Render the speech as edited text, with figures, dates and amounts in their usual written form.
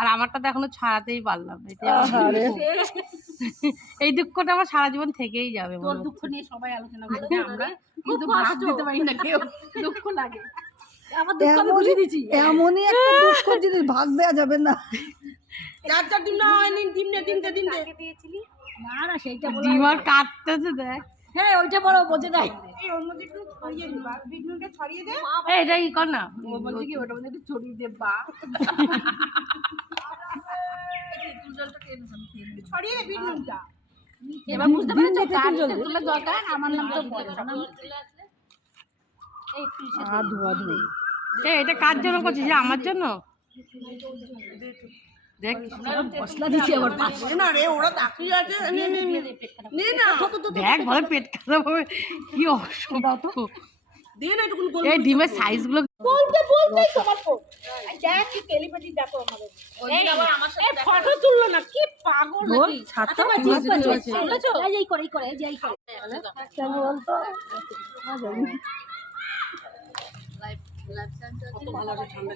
আর আমারটা তো এখনো ছাড়াতেই পারলাম না। এই দুঃখটা আমার সারা জীবন থেকেই যাবে। তোর দুঃখ নিয়ে সবাই আলোচনা করি আমরা, কিন্তু ভাগ দিতে পারি না কেউ। দুঃখ লাগে। আমার দুঃখ আমি বুঝিয়ে দিচ্ছি। এমনই একটা দুঃখ জিনিস ভাগ দেওয়া যাবে না। চার চার ডিম না হয়নি, ডিম দিয়েছিলি না না, সেইটা বলো। ডিম আর কাটতেছে দেখ। হ্যাঁ ওইটা বড় বোঝে নাই। এই ওর মধ্যে একটু ছড়িয়ে দিবা, বিটনুনটা ছড়িয়ে দে। এটা কি কর না, ও বলছে কি ওটার মধ্যে একটু ছড়িয়ে দে বা। ছড়িয়ে দে বিটনুনটা। এবার বুঝতে পারছো কার তুলে দরকার, আমার নাম তো বলো না। এই তুই এটা কার জন্য করছিস? আমার জন্য? দেখ মশলা দিচ্ছি আবার পাশে। না রে, ওরা তাকিয়ে আছে। নে না, দেখ বলে পেট খারাপ হবে, কি অসম্ভব। দে না একটু গোল। এই ডিমের সাইজ গুলো বলতেই তোমার ফোন। দেখ কি টেলিপ্যাথি দেখো আমাদের। এই আবার আমার সাথে ফটো তুললো না, কি পাগল নাকি? ছাড়তে শুনেছো? এই করে যাই করে। কেন বলতো? লাইভ ঠান্ডা